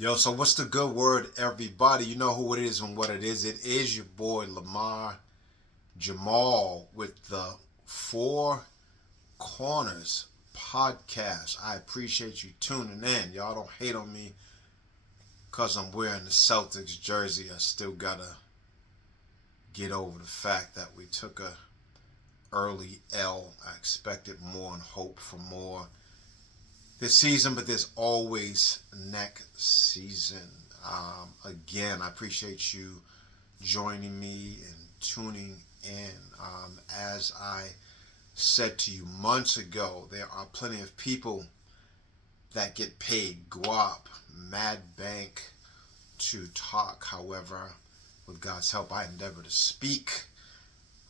Yo, so what's the good word, everybody? You know who it is and what it is. It is your boy Lamar Jamal with the Four Corners podcast. I appreciate you tuning in. Y'all don't hate on me because I'm wearing the Celtics jersey. I still gotta get over the fact that we took a early L. I expected more and hope for more this season, but there's always next season. Again, I appreciate you joining me and tuning in. As I said to you months ago, there are plenty of people that get paid guap, mad bank to talk. However, with God's help, I endeavor to speak.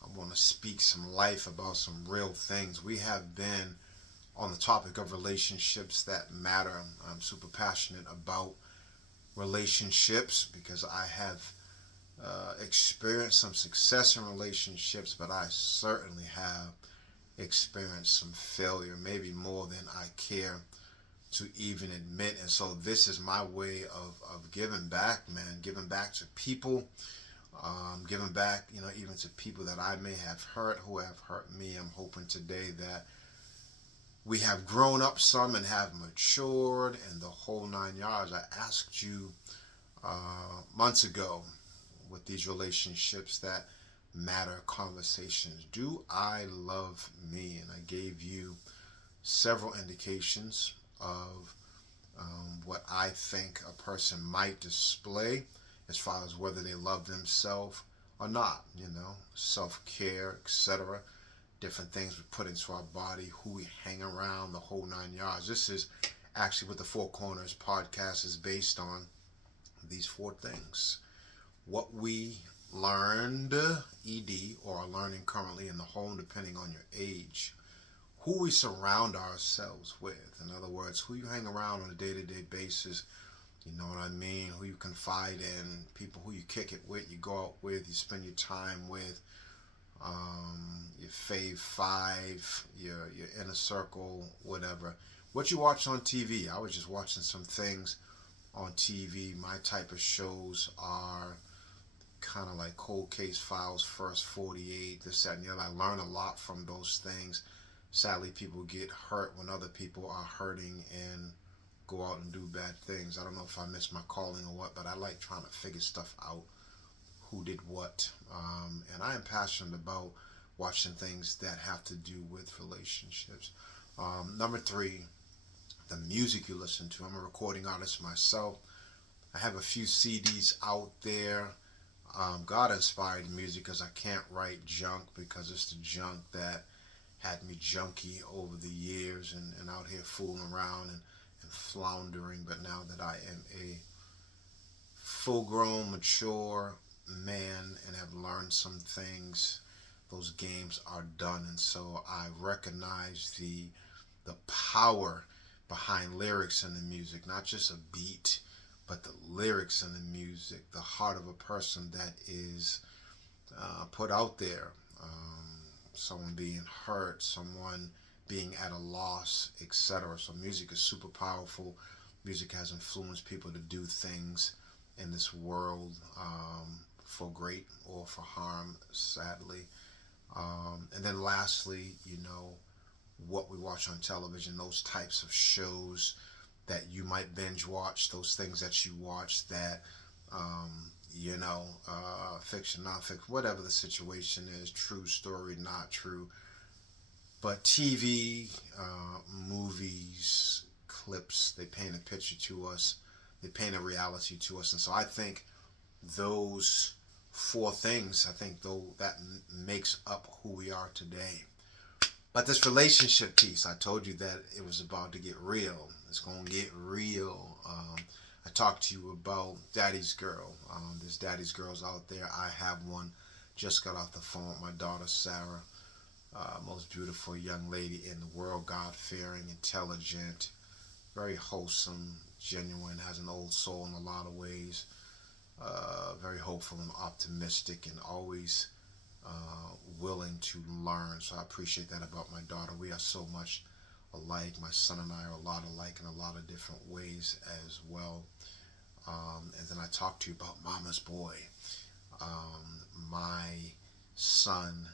I want to speak some life about some real things. We have been on the topic of relationships that matter. I'm super passionate about relationships because I have experienced some success in relationships, but I certainly have experienced some failure, maybe more than I care to even admit. And so this is my way of giving back, man, giving back to people, giving back, even to people that I may have hurt, who have hurt me. I'm hoping today that we have grown up some and have matured and the whole 9 yards. I asked you months ago with these relationships that matter conversations, do I love me? And I gave you several indications of what I think a person might display as far as whether they love themselves or not, self-care, etc. Different things we put into our body, who we hang around, the whole 9 yards. This is actually what the Four Corners podcast is based on, these four things. What we learned, ED, or are learning currently in the home, depending on your age. Who we surround ourselves with. In other words, who you hang around on a day-to-day basis. You know what I mean? Who you confide in, people who you kick it with, you go out with, you spend your time with. Your fave five, your inner circle, whatever. What you watch on TV. I was just watching some things on TV. My type of shows are kind of like Cold Case Files, First 48, this, that, and the other. I learn a lot from those things. Sadly, people get hurt when other people are hurting and go out and do bad things. I don't know if I missed my calling or what, but I like trying to figure stuff out. Who did what, and I am passionate about watching things that have to do with relationships. Number three, the music you listen to. I'm a recording artist myself. I have a few CDs out there. God inspired music because I can't write junk because it's the junk that had me junky over the years and out here fooling around and floundering. But now that I am a full grown, mature man and have learned some things, those games are done. And so I recognize the power behind lyrics in the music, not just a beat, but the lyrics in the music, the heart of a person that is put out there. Someone being hurt, someone being at a loss, etc. So music is super powerful. Music has influenced people to do things in this world for great or for harm, sadly. And then lastly, what we watch on television, those types of shows that you might binge watch, those things that you watch that, fiction, non-fiction, whatever the situation is, true story, not true. But TV, movies, clips, they paint a picture to us. They paint a reality to us. And so I think those four things, though, that makes up who we are today. But this relationship piece, I told you that it was about to get real. It's going to get real. I talked to you about Daddy's Girl. There's Daddy's Girls out there. I have one. Just got off the phone with my daughter, Sarah. Most beautiful young lady in the world. God-fearing, intelligent, very wholesome, genuine, has an old soul in a lot of ways. Very hopeful and optimistic and always willing to learn. So I appreciate that about my daughter. We are so much alike. My son and I are a lot alike in a lot of different ways as well. And then I talked to you about Mama's Boy, my son,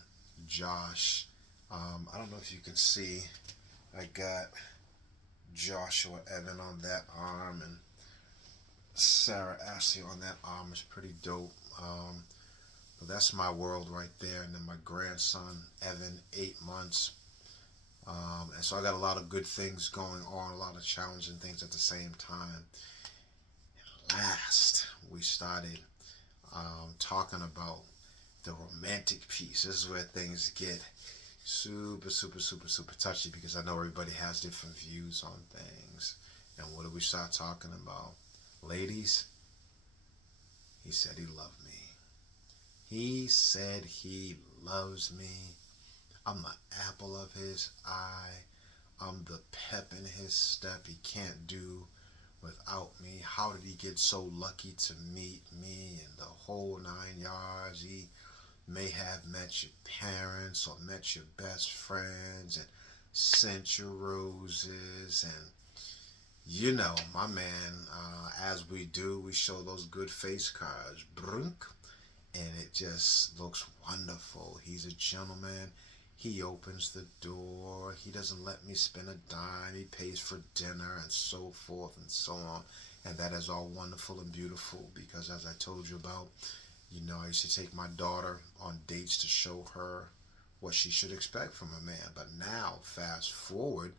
Josh. I don't know if you can see, I got Joshua Evan on that arm and Sarah Ashley on that arm. Is pretty dope. But that's my world right there. And then my grandson, Evan, 8 months. And so I got a lot of good things going on, a lot of challenging things at the same time. And last, we started talking about the romantic piece. This is where things get super, super, super, super touchy because I know everybody has different views on things. And what did we start talking about? Ladies, he said he loved me. He said he loves me. I'm the apple of his eye. I'm the pep in his step. He can't do without me. How did he get so lucky to meet me and the whole 9 yards? He may have met your parents or met your best friends and sent you roses. And you know, my man, as we do, we show those good face cards. Brunk. And it just looks wonderful. He's a gentleman. He opens the door. He doesn't let me spend a dime. He pays for dinner and so forth and so on. And that is all wonderful and beautiful because, as I told you about, you know, I used to take my daughter on dates to show her what she should expect from a man. But now, fast forward,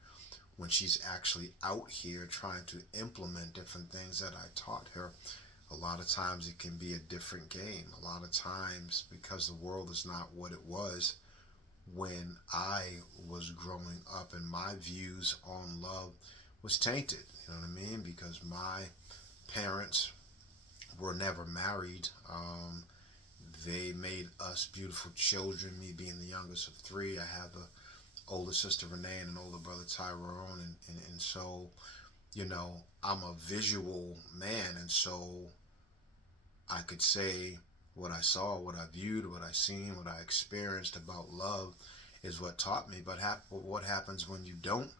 when she's actually out here trying to implement different things that I taught her, a lot of times it can be a different game. A lot of times, because the world is not what it was when I was growing up, and my views on love was tainted. You know what I mean? Because my parents were never married. They made us beautiful children. Me being the youngest of three, I have an older sister Renee and an older brother Tyrone, and so, you know, I'm a visual man, and so I could say what I saw, what I viewed, what I seen, what I experienced about love is what taught me. But what happens when you don't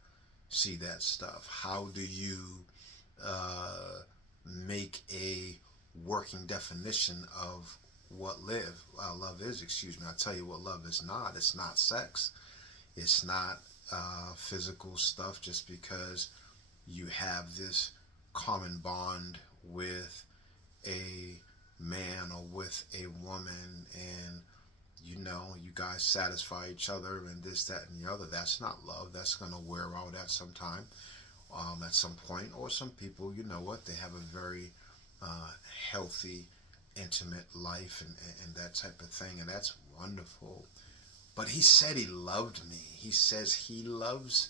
see that stuff? How do you make a working definition of what love is? Excuse me. I'll tell you what love is not. It's not sex. It's not physical stuff just because you have this common bond with a man or with a woman, and you know, you guys satisfy each other and this, that, and the other. That's not love. That's going to wear out at some time, at some point. Or some people, you know what, they have a very healthy, intimate life and that type of thing, and that's wonderful. But he said he loved me. He says he loves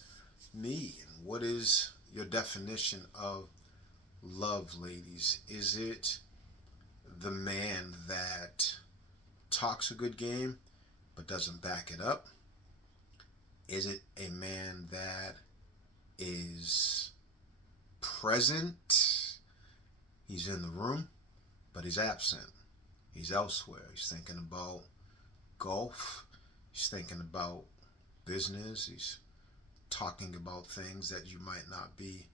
me. And what is your definition of love, ladies? Is it the man that talks a good game but doesn't back it up? Is it a man that is present? He's in the room, but he's absent. He's elsewhere. He's thinking about golf. He's thinking about business. He's talking about things that you might not be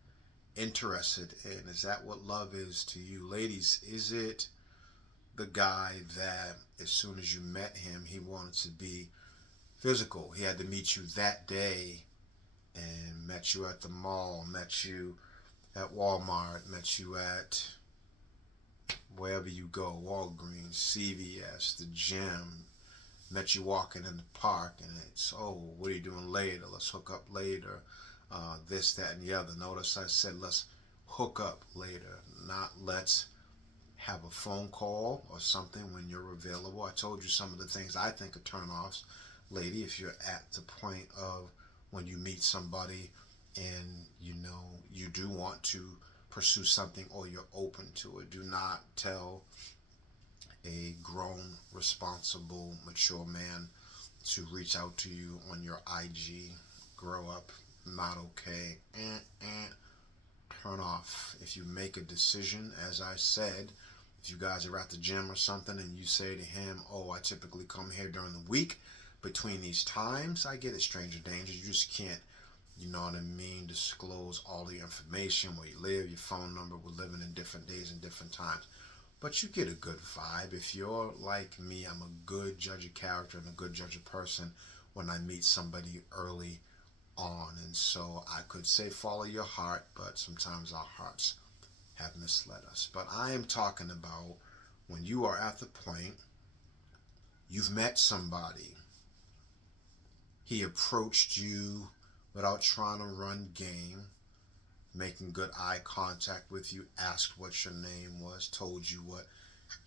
interested in. Is that what love is to you? Ladies, is it the guy that as soon as you met him, he wanted to be physical? He had to meet you that day and met you at the mall, met you at Walmart, met you at wherever you go, Walgreens, CVS, the gym, met you walking in the park, and it's, oh, what are you doing later? Let's hook up later. This, that, and the other. Notice I said let's hook up later, not let's have a phone call or something when you're available. I told you some of the things I think are turnoffs, lady, if you're at the point of when you meet somebody and you know you do want to pursue something or you're open to it. Do not tell a grown, responsible, mature man to reach out to you on your IG. Grow up, not okay. Turn off. If you make a decision, as I said, if you guys are at the gym or something and you say to him, oh, I typically come here during the week between these times, I get it, stranger danger. You just can't you know what I mean, disclose all the information, where you live, your phone number. We're living in different days and different times. But you get a good vibe. If you're like me, I'm a good judge of character and a good judge of person when I meet somebody early on. And so I could say follow your heart, but sometimes our hearts have misled us. But I am talking about when you are at the point you've met somebody, he approached you without trying to run game, making good eye contact with you, asked what your name was, told you what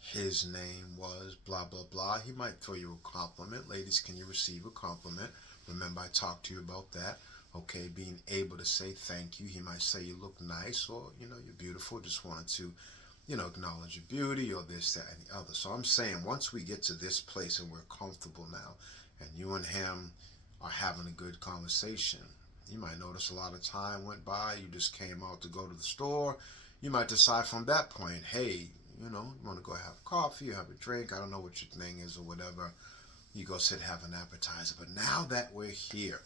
his name was, blah, blah, blah. He might throw you a compliment. Ladies, can you receive a compliment? Remember, I talked to you about that. Okay, being able to say thank you. He might say you look nice, or, you know, you're beautiful. Just wanted to, you know, acknowledge your beauty, or this, that, and the other. So I'm saying once we get to this place and we're comfortable now, and you and him are having a good conversation, you might notice a lot of time went by. You just came out to go to the store. You might decide from that point, hey, you know, you want to go have coffee or have a drink. I don't know what your thing is or whatever. You go sit, have an appetizer. But now that we're here,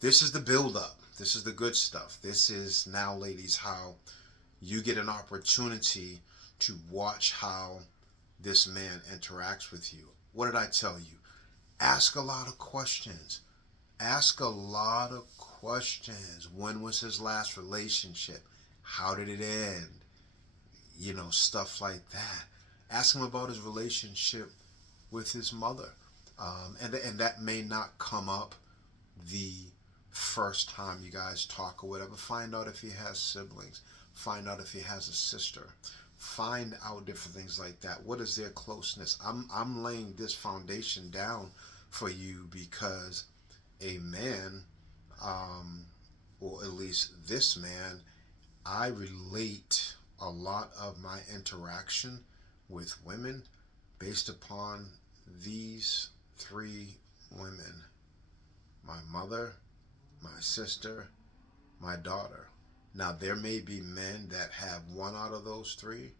this is the build up. This is the good stuff. This is now, ladies, how you get an opportunity to watch how this man interacts with you. What did I tell you? Ask a lot of questions. Ask a lot of questions. When was his last relationship? How did it end? You know, stuff like that. Ask him about his relationship with his mother. And that may not come up the first time you guys talk or whatever. Find out if he has siblings. Find out if he has a sister. Find out different things like that. What is their closeness? I'm laying this foundation down for you because a man, or at least this man, I relate a lot of my interaction with women based upon these three women: my mother, my sister, my daughter. Now, there may be men that have one out of those three,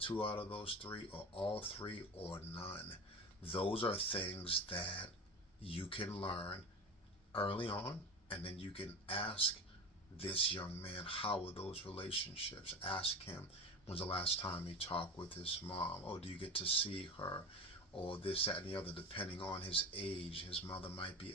two out of those three, or all three, or none. Those are things that you can learn early on, and then you can ask this young man, how are those relationships? Ask him, when's the last time he talked with his mom? Oh, do you get to see her? Or this, that, and the other, depending on his age. His mother might be